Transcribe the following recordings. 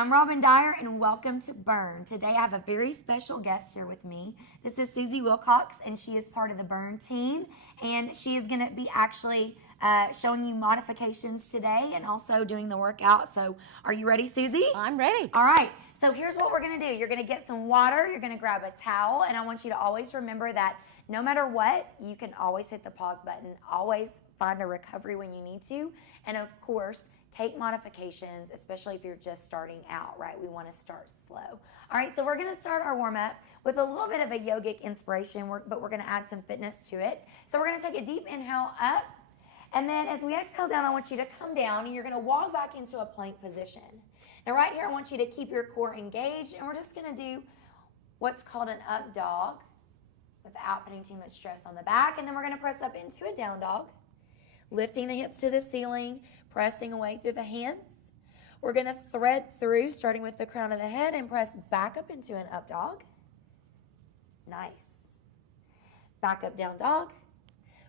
I'm Robin Dyer, and welcome to Burn. Today I have a very special guest here with me. This is Suzi Wilcox, and she is part of the Burn team, and she is going to be actually showing you modifications today and also doing the workout. So are you ready, Suzi? I'm ready. All right. So here's what we're going to do. You're going to get some water. You're going to grab a towel, and I want you to always remember that no matter what, you can always hit the pause button. Always find a recovery when you need to, and of course, take modifications, especially if you're just starting out, right? We want to start slow. All right, so we're going to start our warm-up with a little bit of a yogic inspiration, but we're going to add some fitness to it. So we're going to take a deep inhale up, and then as we exhale down, I want you to come down, and you're going to walk back into a plank position. Now right here, I want you to keep your core engaged, and we're just going to do what's called an up dog without putting too much stress on the back, and then we're going to press up into a down dog. Lifting the hips to the ceiling, pressing away through the hands. We're going to thread through, starting with the crown of the head, and press back up into an up dog. Nice. Back up, down dog.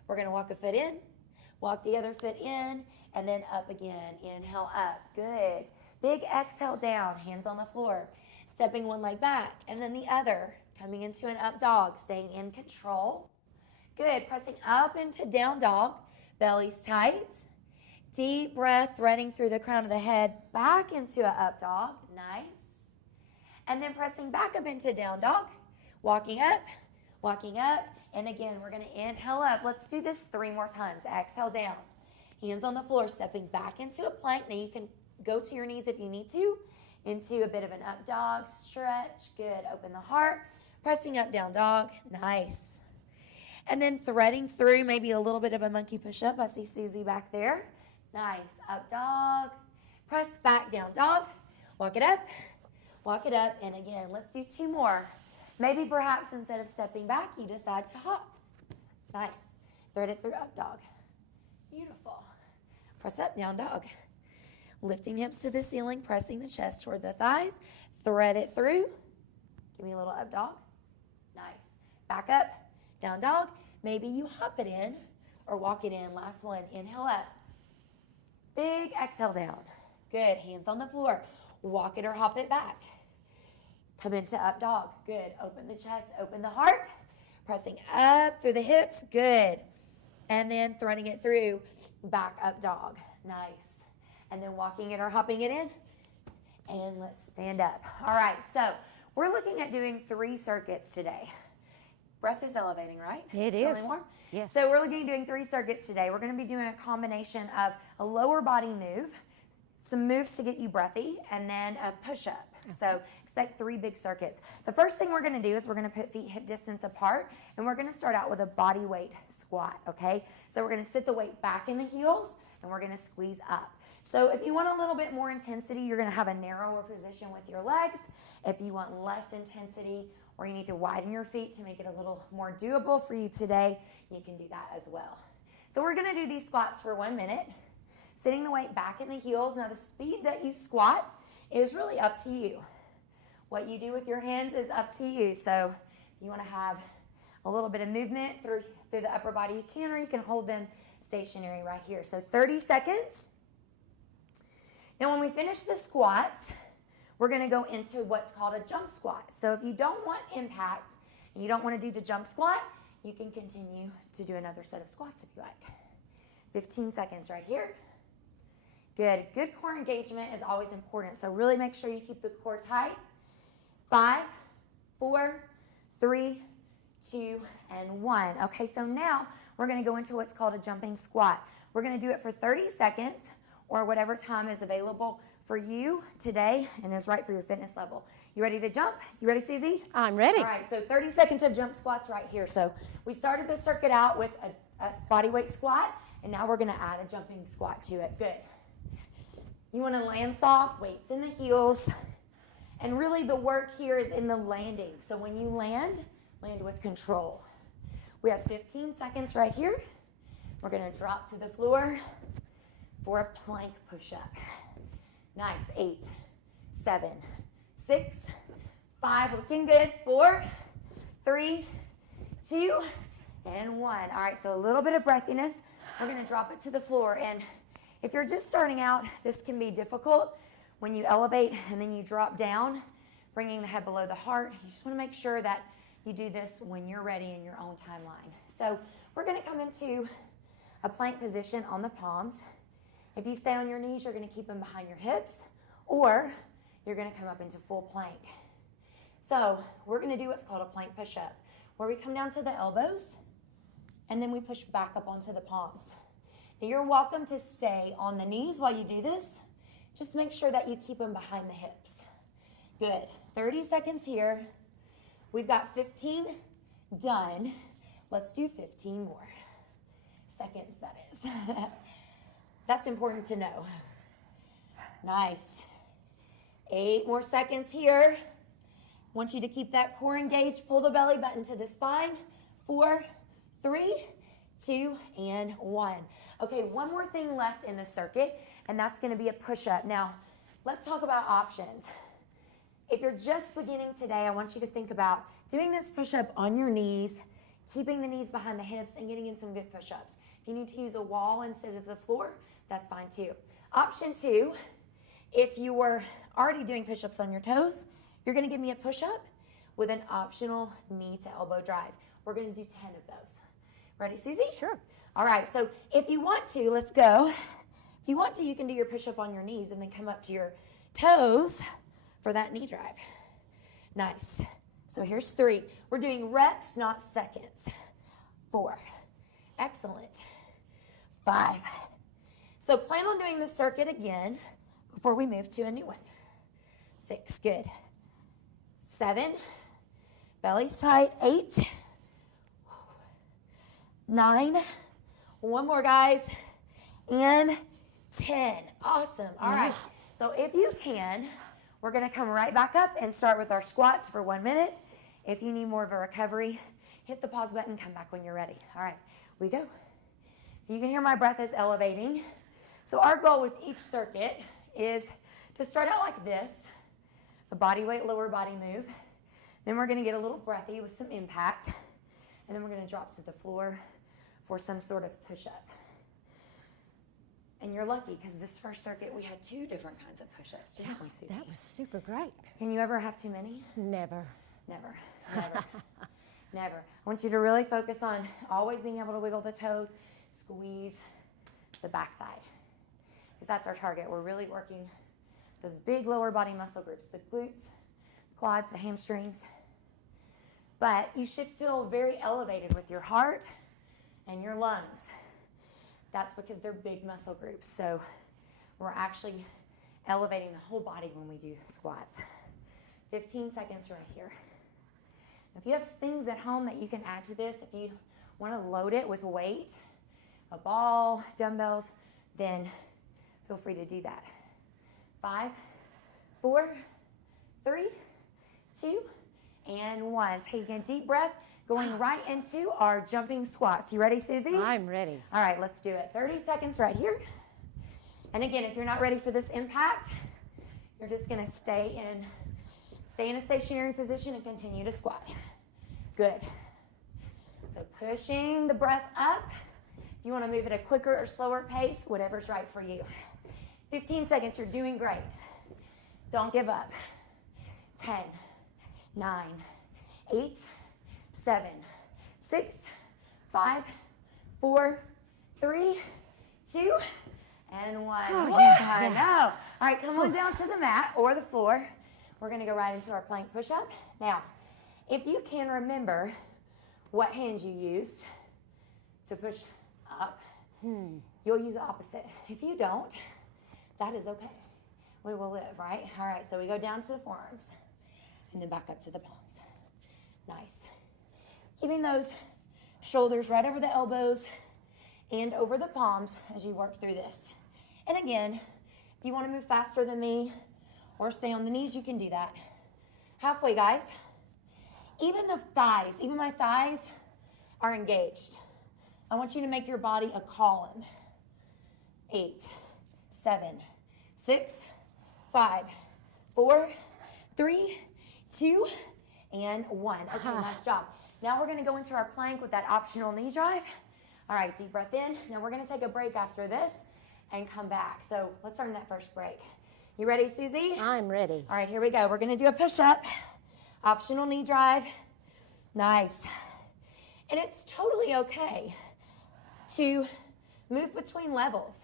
We're going to walk a foot in, walk the other foot in, and then up again. Inhale up. Good. Big exhale down, hands on the floor. Stepping one leg back, and then the other. Coming into an up dog, staying in control. Good. Pressing up into down dog. Belly's tight. Deep breath, threading through the crown of the head, back into an up dog. Nice. And then pressing back up into down dog. Walking up, and again, we're going to inhale up. Let's do this 3 more times. Exhale down. Hands on the floor, stepping back into a plank. Now you can go to your knees if you need to, into a bit of an up dog. Stretch. Good. Open the heart. Pressing up, down dog. Nice. And then threading through maybe a little bit of a monkey push-up. I see Suzi back there. Nice. Up dog. Press back, down dog. Walk it up. Walk it up. And again, let's do 2 more. Maybe perhaps instead of stepping back, you decide to hop. Nice. Thread it through up dog. Beautiful. Press up, down dog. Lifting hips to the ceiling, pressing the chest toward the thighs. Thread it through. Give me a little up dog. Nice. Back up. Down dog, maybe you hop it in or walk it in. Last one, inhale up. Big exhale down. Good, hands on the floor. Walk it or hop it back. Come into up dog. Good, open the chest, open the heart. Pressing up through the hips, good. And then threading it through, back up dog. Nice. And then walking it or hopping it in. And let's stand up. All right, so we're looking at doing 3 circuits today. Breath is elevating, right? It is. Yes. So we're looking at doing 3 circuits today. We're going to be doing a combination of a lower body move, some moves to get you breathy, and then a push-up. Okay. So expect 3 big circuits. The first thing we're going to do is we're going to put feet hip distance apart, and we're going to start out with a body weight squat, okay? So we're going to sit the weight back in the heels, and we're going to squeeze up. So if you want a little bit more intensity, you're going to have a narrower position with your legs. If you want less intensity, or you need to widen your feet to make it a little more doable for you today, you can do that as well. So we're going to do these squats for 1 minute, sitting the weight back in the heels. Now the speed that you squat is really up to you. What you do with your hands is up to you. So if you want to have a little bit of movement through the upper body, you can, or you can hold them stationary right here. So 30 seconds. Now when we finish the squats, we're going to go into what's called a jump squat. So if you don't want impact and you don't want to do the jump squat, you can continue to do another set of squats if you like. 15 seconds right here. Good. Good core engagement is always important. So really make sure you keep the core tight. 5, 4, 3, 2, and 1. Okay, so now we're going to go into what's called a jumping squat. We're going to do it for 30 seconds or whatever time is available for you today and is right for your fitness level. You ready to jump? You ready, Suzi? I'm ready. All right, so 30 seconds of jump squats right here. So we started the circuit out with a body weight squat, and now we're going to add a jumping squat to it. Good. You want to land soft, weights in the heels, and really the work here is in the landing. So when you land with control. We have 15 seconds right here. We're going to drop to the floor for a plank push-up. Nice. 8, 7, 6, 5. Looking good. 4, 3, 2, and 1. All right, so a little bit of breathiness. We're going to drop it to the floor. And if you're just starting out, this can be difficult. when you elevate and then you drop down, bringing the head below the heart. You just want to make sure that you do this when you're ready in your own timeline. So we're going to come into a plank position on the palms. If you stay on your knees, you're going to keep them behind your hips, or you're going to come up into full plank. So we're going to do what's called a plank push-up, where we come down to the elbows, and then we push back up onto the palms. Now you're welcome to stay on the knees while you do this. Just make sure that you keep them behind the hips. Good. 30 seconds here. We've got 15 done. Let's do 15 more seconds, that is. That's important to know. Nice. 8 more seconds here. Want you to keep that core engaged. Pull the belly button to the spine. 4, 3, 2, and 1. Okay, one more thing left in the circuit, and that's going to be a push-up. Now, let's talk about options. If you're just beginning today, I want you to think about doing this push-up on your knees, keeping the knees behind the hips, and getting in some good push-ups. If you need to use a wall instead of the floor, that's fine too. Option 2, if you were already doing push-ups on your toes, you're going to give me a push-up with an optional knee to elbow drive. We're going to do 10 of those. Ready, Suzi? Sure. All right, so if you want to, let's go. If you want to, you can do your push-up on your knees and then come up to your toes for that knee drive. Nice. So here's 3. We're doing reps, not seconds. 4. Excellent. 5. So plan on doing this circuit again before we move to a new one. 6. Good. 7. Belly's tight. 8. 9. One more, guys. And 10. Awesome. All right. So if you can, we're going to come right back up and start with our squats for 1 minute. If you need more of a recovery, hit the pause button, come back when you're ready. All right, we go. So you can hear my breath is elevating. So our goal with each circuit is to start out like this, a body weight, lower body move. Then we're going to get a little breathy with some impact. And then we're going to drop to the floor for some sort of push-up. And you're lucky because this first circuit we had 2 different kinds of push-ups. Didn't we, Suzi? That was super great. Can you ever have too many? Never. Never. Never. Never. I want you to really focus on always being able to wiggle the toes, squeeze the backside. Because that's our target. We're really working those big lower body muscle groups, the glutes, quads, the hamstrings. But you should feel very elevated with your heart and your lungs. That's because they're big muscle groups. So we're actually elevating the whole body when we do squats. 15 seconds right here. If you have things at home that you can add to this, if you want to load it with weight, a ball, dumbbells, then feel free to do that. 5, 4, 3, 2, and 1. Taking a deep breath, going right into our jumping squats. You ready, Suzi? I'm ready. All right, let's do it. 30 seconds right here. And again, if you're not ready for this impact, you're just going to stay in a stationary position and continue to squat. Good. So pushing the breath up. If you want to move at a quicker or slower pace, whatever's right for you. 15 seconds, you're doing great. Don't give up. 10, 9, 8, 7, 6, 5, 4, 3, 2, and 1. Oh, yeah, I know. All right, come on down to the mat or the floor. We're going to go right into our plank push-up. Now, if you can remember what hands you used to push up, you'll use the opposite. If you don't, that is okay. We will live, right? All right, so we go down to the forearms and then back up to the palms. Nice. Keeping those shoulders right over the elbows and over the palms as you work through this. And again, if you want to move faster than me or stay on the knees, you can do that. Halfway, guys. Even the thighs, even my thighs are engaged. I want you to make your body a column. 8, 7, 6, 5, 4, 3, 2, and 1. Okay, nice job. Now we're going to go into our plank with that optional knee drive. All right, deep breath in. Now we're going to take a break after this and come back. So let's start in that first break. You ready, Susie? I'm ready. All right, here we go. We're gonna do a push-up, optional knee drive. Nice. And it's totally okay to move between levels.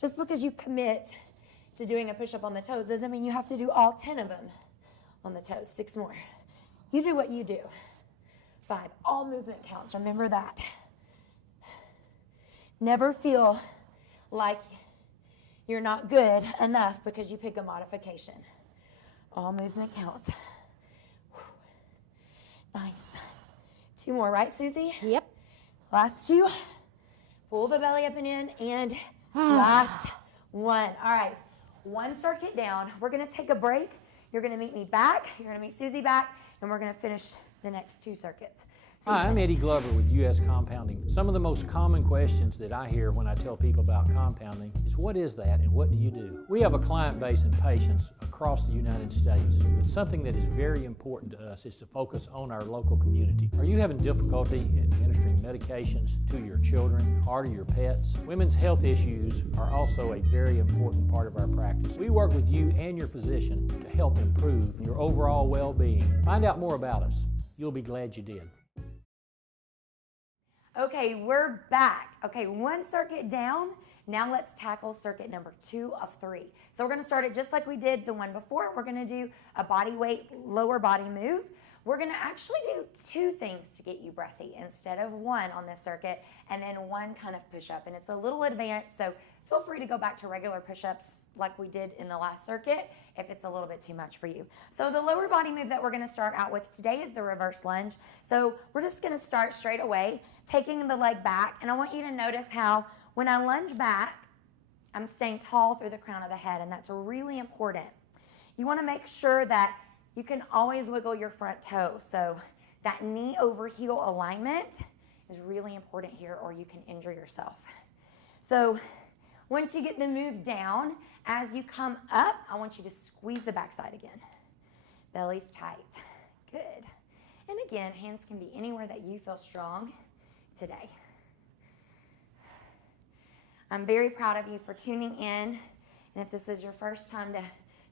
Just because you commit to doing a push-up on the toes doesn't mean you have to do all 10 of them on the toes. 6 more. You do what you do. 5. All movement counts. Remember that. Never feel like you're not good enough because you pick a modification. All movement counts. Whew. Nice. 2 more, right, Susie? Yep. Last 2. Pull the belly up and in, and last 1. All right, 1 circuit down. We're gonna take a break. You're gonna meet me back. You're gonna meet Susie back, and we're gonna finish the next 2 circuits. Hi, I'm Eddie Glover with U.S. Compounding. Some of the most common questions that I hear when I tell people about compounding is, what is that and what do you do? We have a client base and patients across the United States, but something that is very important to us is to focus on our local community. Are you having difficulty administering medications to your children or to your pets? Women's health issues are also a very important part of our practice. We work with you and your physician to help improve your overall well-being. Find out more about us. You'll be glad you did. Okay, we're back. Okay, 1 circuit down. Now let's tackle circuit number 2 of 3. So we're gonna start it just like we did the one before. We're gonna do a body weight, lower body move. We're gonna actually do 2 things to get you breathy instead of 1 on this circuit, and then 1 kind of push-up. And it's a little advanced, so feel free to go back to regular push-ups like we did in the last circuit if it's a little bit too much for you. So the lower body move that we're gonna start out with today is the reverse lunge. So we're just gonna start straight away, taking the leg back, and I want you to notice how when I lunge back, I'm staying tall through the crown of the head, and that's really important. You wanna make sure that you can always wiggle your front toe. So that knee over heel alignment is really important here, or you can injure yourself. So once you get the move down, as you come up, I want you to squeeze the backside again. Belly's tight. Good. And again, hands can be anywhere that you feel strong today. I'm very proud of you for tuning in. And if this is your first time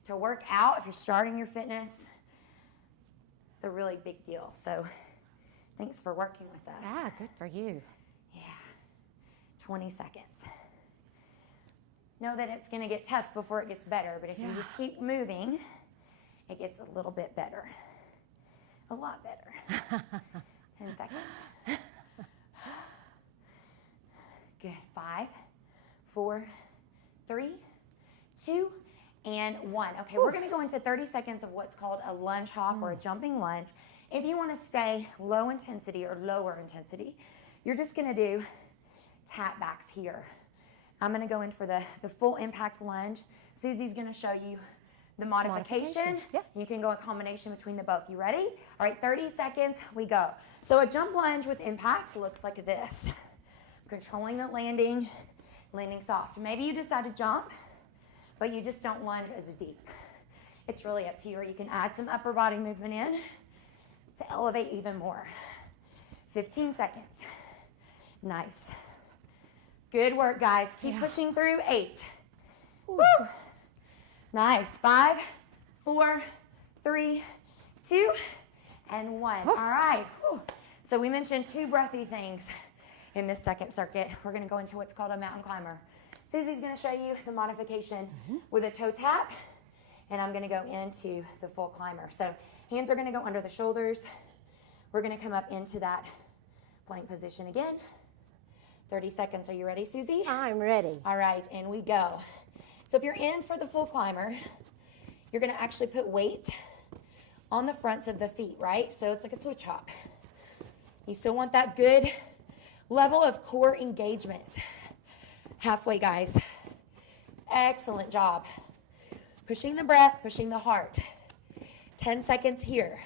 to work out, if you're starting your fitness, it's a really big deal. So thanks for working with us. Ah, good for you. Yeah. 20 seconds. Know that it's gonna get tough before it gets better, but if you just keep moving, it gets a little bit better. A lot better. 10 seconds. Good. 5, 4, 3, 2, and 1. Okay, we're gonna go into 30 seconds of what's called a lunge hop or a jumping lunge. If you wanna stay low intensity or lower intensity, you're just gonna do tap backs here. I'm gonna go in for the full impact lunge. Susie's gonna show you the modification. Yeah. You can go a combination between the both. You ready? All right, 30 seconds, we go. So a jump lunge with impact looks like this. Controlling the landing, landing soft. Maybe you decide to jump, but you just don't lunge as deep. It's really up to you, or you can add some upper body movement in to elevate even more. 15 seconds. Nice. Good work, guys. Keep pushing through. 8. Woo. Nice. 5, 4, 3, 2, and 1. All right. Whew. So we mentioned 2 breathy things in this second circuit. We're going to go into what's called a mountain climber. Susie's going to show you the modification with a toe tap, and I'm going to go into the full climber. So hands are going to go under the shoulders. We're going to come up into that plank position again. 30 seconds. Are you ready, Susie? I'm ready. All right, and we go. So if you're in for the full climber, you're gonna actually put weight on the fronts of the feet, right? So it's like a switch hop. You still want that good level of core engagement. Halfway, guys. Excellent job. Pushing the breath, pushing the heart. 10 seconds here.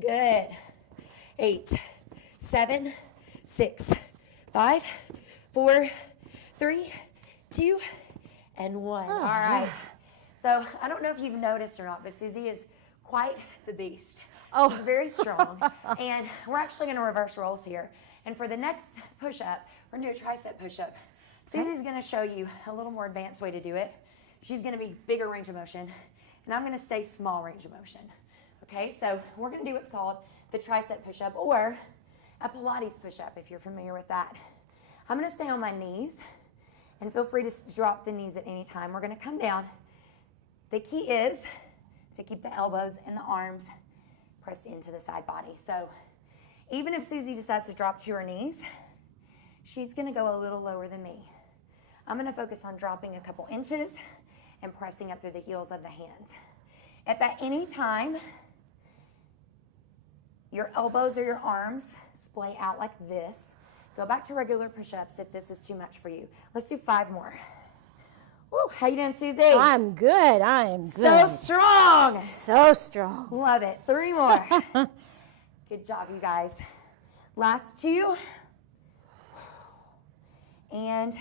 Good. 8, 7, 6, 5, 4, 3, 2, and 1. All right. So I don't know if you've noticed or not, but Susie is quite the beast. Oh. She's very strong. And we're actually going to reverse roles here. And for the next push-up, we're going to do a tricep push-up. Susie's going to show you a little more advanced way to do it. she's gonna be bigger range of motion, and I'm gonna stay small range of motion. Okay, so we're gonna do what's called the tricep push-up or a Pilates push-up if you're familiar with that. I'm gonna stay on my knees, and feel free to drop the knees at any time. We're gonna come down. The key is to keep the elbows and the arms pressed into the side body. So even if Suzi decides to drop to her knees, she's gonna go a little lower than me. I'm gonna focus on dropping a couple inches and pressing up through the heels of the hands. If at any time your elbows or your arms splay out like this, go back to regular push-ups if this is too much for you. Let's do 5 more. Woo, how you doing, Suzi? I'm good. I am good. So strong. So strong. Love it. 3 more. Good job, you guys. Last 2. And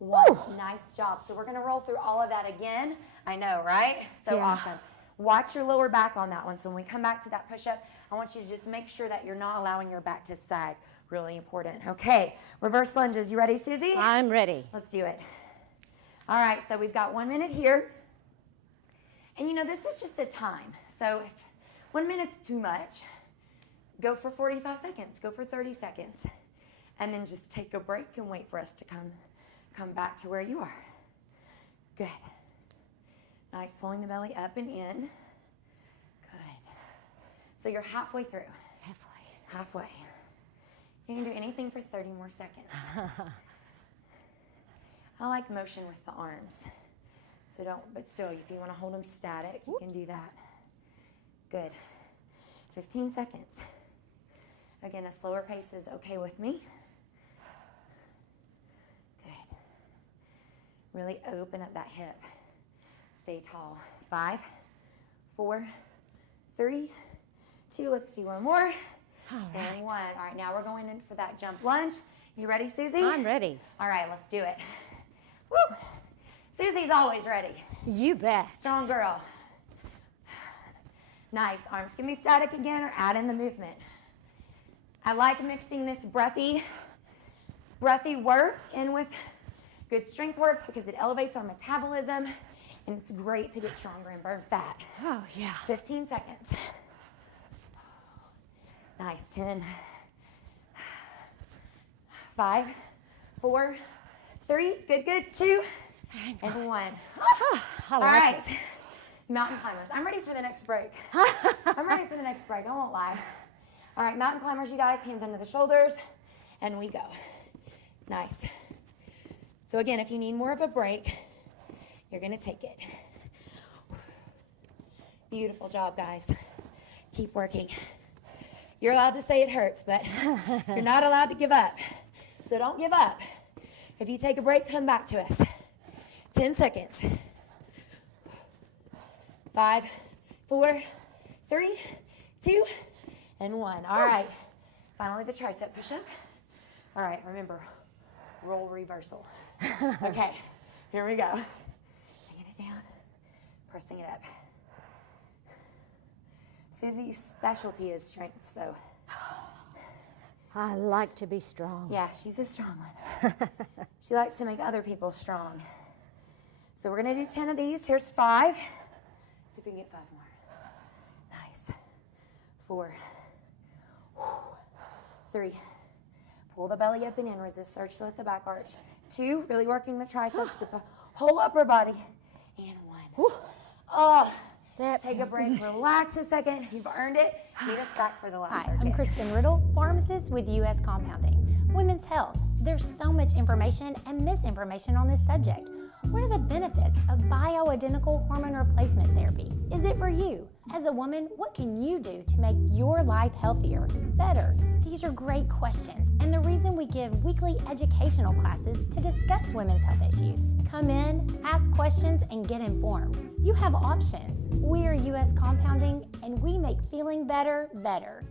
1. Woo. Nice job. So we're going to roll through all of that again. I know, right? So Yeah. awesome. Watch your lower back on that one. So when we come back to that push-up, I want you to just make sure that you're not allowing your back to sag. Really important. Okay, reverse lunges. You ready, Suzi? I'm ready. Let's do it. All right, so we've got 1 minute here. And you know, this is just a time. So if 1 minute's too much, go for 45 seconds, go for 30 seconds. And then just take a break and wait for us to come back to where you are. Good. Nice, pulling the belly up and in. Good. So you're halfway through. Halfway. You can do anything for 30 more seconds. I like motion with the arms. So but still, if you want to hold them static, you can do that. Good. 15 seconds. Again, a slower pace is okay with me. Good. Really open up that hip. Stay tall. 5, 4, 3, 2. Let's do 1 more. And 1. All right, now we're going in for that jump lunge. You ready, Suzi? I'm ready. All right, let's do it. Woo! Suzi's always ready. You bet. Strong girl. Nice. Arms can be static again or add in the movement. I like mixing this breathy work in with good strength work because it elevates our metabolism and it's great to get stronger and burn fat. Oh, yeah. 15 seconds. Nice. 10, 5, 4, 3, good, 2, and 1. I All like right, it. mountain climbers. I'm ready for the next break. I'm ready for the next break, I won't lie. All right, mountain climbers, you guys, hands under the shoulders, and we go. Nice. So again, if you need more of a break, you're gonna take it. Beautiful job, guys. Keep working. You're allowed to say it hurts, but you're not allowed to give up. So don't give up. If you take a break, come back to us. 10 seconds. 5, 4, 3, 2, and 1. All right. Finally, the tricep push-up. All right, remember, roll reversal. Okay, here we go. Hanging it down, pressing it up. Suzi's specialty is strength, so. I like to be strong. Yeah, she's a strong one. She likes to make other people strong. So we're gonna do 10 of these. Here's 5. See if we can get 5 more. Nice. 4, 3. Pull the belly up and in. Resist surge to let the back arch. 2, really working the triceps with the whole upper body. And 1. Oh. Take a break, relax a second. You've earned it. Meet us back for the last Hi, circuit. I'm Kristen Riddle, pharmacist with US Compounding. Women's health. There's so much information and misinformation on this subject. What are the benefits of bioidentical hormone replacement therapy? Is it for you? As a woman, what can you do to make your life healthier, better? These are great questions, and the reason we give weekly educational classes to discuss women's health issues. Come in, ask questions, and get informed. You have options. We are US Compounding, and we make feeling better, better.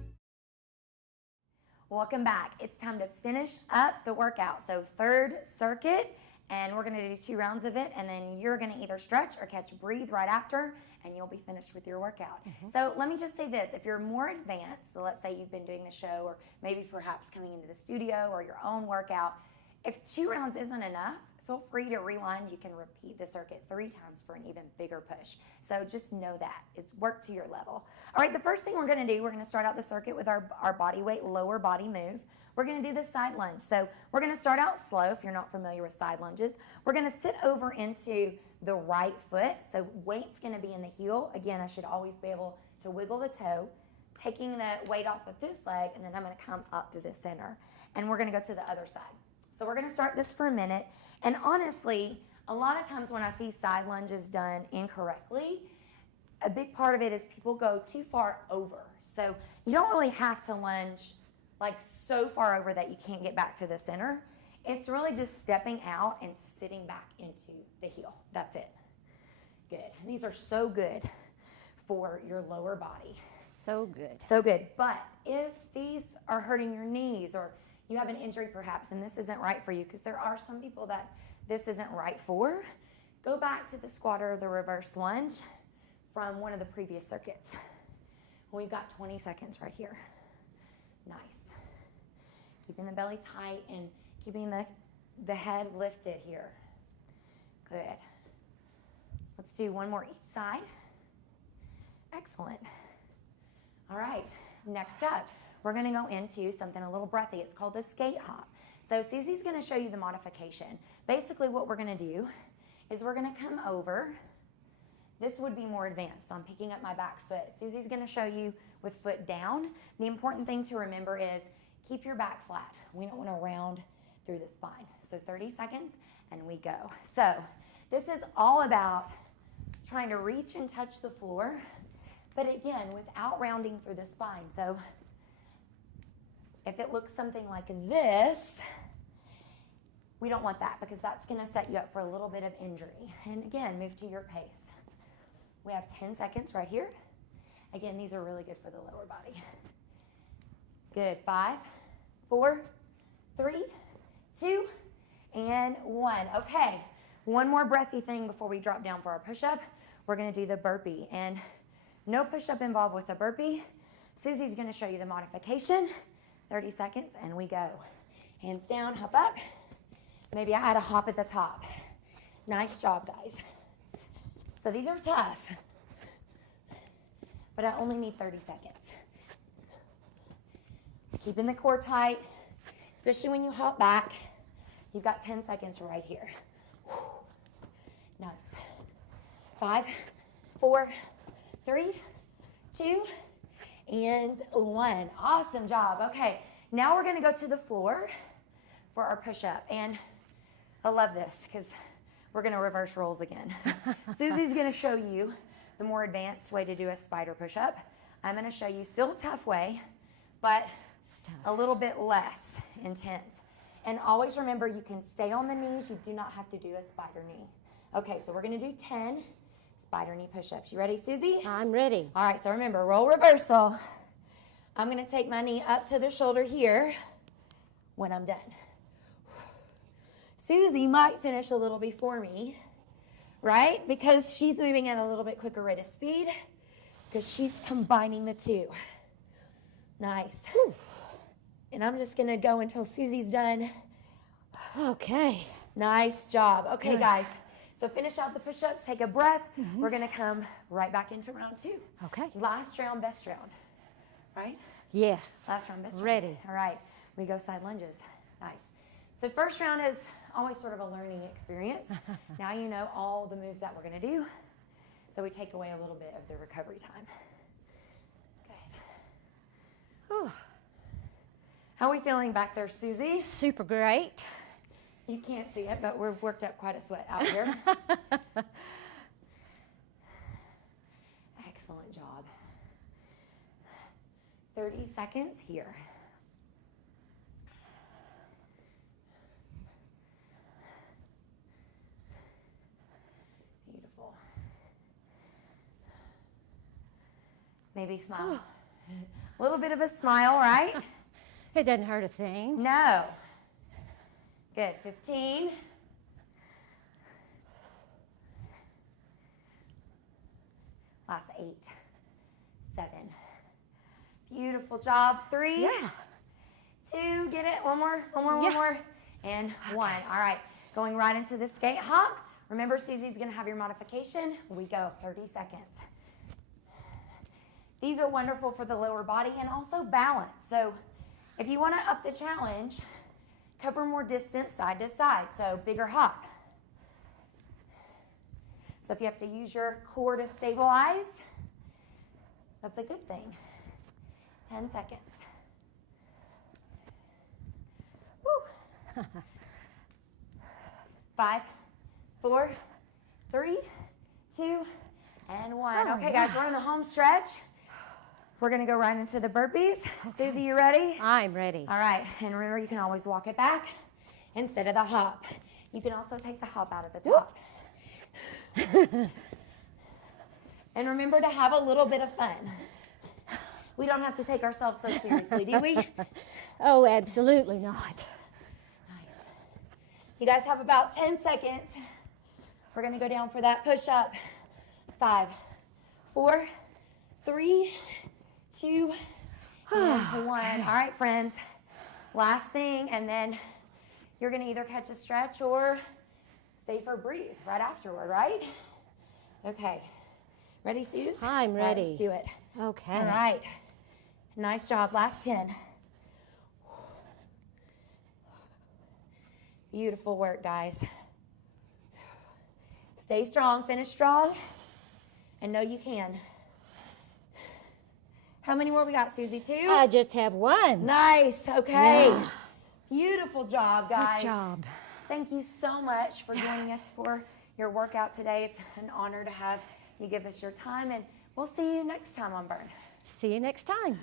Welcome back. It's time to finish up the workout. So 3rd circuit, and we're gonna do 2 rounds of it, and then you're gonna either stretch or catch a breathe right after, and you'll be finished with your workout. So let me just say this, if you're more advanced, so let's say you've been doing the show, or maybe perhaps coming into the studio or your own workout, if 2 rounds isn't enough, feel free to rewind. You can repeat the circuit 3 times for an even bigger push. So just know that. It's work to your level. All right, the first thing we're going to do, we're going to start out the circuit with our body weight, lower body move. We're going to do the side lunge. So we're going to start out slow if you're not familiar with side lunges. We're going to sit over into the right foot. So weight's going to be in the heel. Again, I should always be able to wiggle the toe, taking the weight off of this leg, and then I'm going to come up through the center. And we're going to go to the other side. So we're going to start this for a minute. And honestly, a lot of times when I see side lunges done incorrectly, a big part of it is people go too far over. So you don't really have to lunge like so far over that you can't get back to the center. It's really just stepping out and sitting back into the heel. That's it. Good. And these are so good for your lower body. So good. So good. But if these are hurting your knees or you have an injury perhaps and this isn't right for you, because there are some people that this isn't right for, go back to the squat or the reverse lunge from one of the previous circuits. We've got 20 seconds right here. Nice. Keeping the belly tight and keeping the head lifted here. Good. Let's do one more each side. Excellent. All right, next up, we're gonna go into something a little breathy. It's called the skate hop. So Suzi's gonna show you the modification. Basically what we're gonna do is we're gonna come over. This would be more advanced, so I'm picking up my back foot. Suzi's gonna show you with foot down. The important thing to remember is keep your back flat. We don't wanna round through the spine. So 30 seconds and we go. So this is all about trying to reach and touch the floor, but again, without rounding through the spine. So if it looks something like this, we don't want that because that's gonna set you up for a little bit of injury. And again, move to your pace. We have 10 seconds right here. Again, these are really good for the lower body. Good, 5, 4, 3, 2, and 1. Okay, one more breathy thing before we drop down for our push-up. We're gonna do the burpee, and no push-up involved with the burpee. Suzi's gonna show you the modification. 30 seconds, and we go. Hands down, hop up. Maybe I had a hop at the top. Nice job, guys. So these are tough, but I only need 30 seconds. Keeping the core tight, especially when you hop back. You've got 10 seconds right here. Nice. 5, 4, 3, 2, and 1. Awesome job. Okay, now we're gonna go to the floor for our push-up. And I love this because we're gonna reverse roles again. Suzi's gonna show you the more advanced way to do a spider push-up. I'm gonna show you still a tough way, but a little bit less intense. And always remember, you can stay on the knees. You do not have to do a spider knee. Okay, so we're gonna do 10 spider knee push-ups. You ready, Suzi? I'm ready. All right, so remember, roll reversal. I'm gonna take my knee up to the shoulder here when I'm done. Suzi might finish a little before me, right? Because she's moving at a little bit quicker rate of speed because she's combining the two. Nice. Whew. And I'm just gonna go until Suzi's done. Okay. Nice job. Okay, guys. So finish out the push-ups, take a breath. We're gonna come right back into round 2. Okay. Last round, best round, right? Yes. Last round, best round. Ready. All right, we go side lunges. Nice. So first round is always sort of a learning experience. Now you know all the moves that we're gonna do. So we take away a little bit of the recovery time. Good. Whew. How are we feeling back there, Suzi? Super great. You can't see it, but we've worked up quite a sweat out here. Excellent job. 30 seconds here. Beautiful. Maybe smile. A little bit of a smile, right? It doesn't hurt a thing. No. Good. 15. Last 8. 7. Beautiful job. 3. Yeah. 2. Get it. One more. And 1. All right. Going right into the skate hop. Remember, Suzi's gonna have your modification. We go 30 seconds. These are wonderful for the lower body and also balance. So if you wanna up the challenge, cover more distance side to side, so bigger hop. So if you have to use your core to stabilize, that's a good thing. 10 seconds. Woo. 5, 4, 3, 2, and 1. Okay, guys, we're in the home stretch. We're gonna go right into the burpees. Okay. Suzi, you ready? I'm ready. All right, and remember, you can always walk it back instead of the hop. You can also take the hop out of the tops. And remember to have a little bit of fun. We don't have to take ourselves so seriously, do we? Oh, absolutely not. Nice. You guys have about 10 seconds. We're gonna go down for that push-up. 5, 4, 3, 2, and 1. All right, friends. Last thing, and then you're gonna either catch a stretch or stay for a breathe right afterward, right? Okay. Ready, Suze? I'm ready. All right, let's do it. Okay. All right. Nice job. Last 10. Beautiful work, guys. Stay strong, finish strong, and know you can. How many more we got, Suzi? 2? I just have one. Nice. Okay. Yeah. Beautiful job, guys. Good job. Thank you so much for joining us for your workout today. It's an honor to have you give us your time, and we'll see you next time on Burn. See you next time.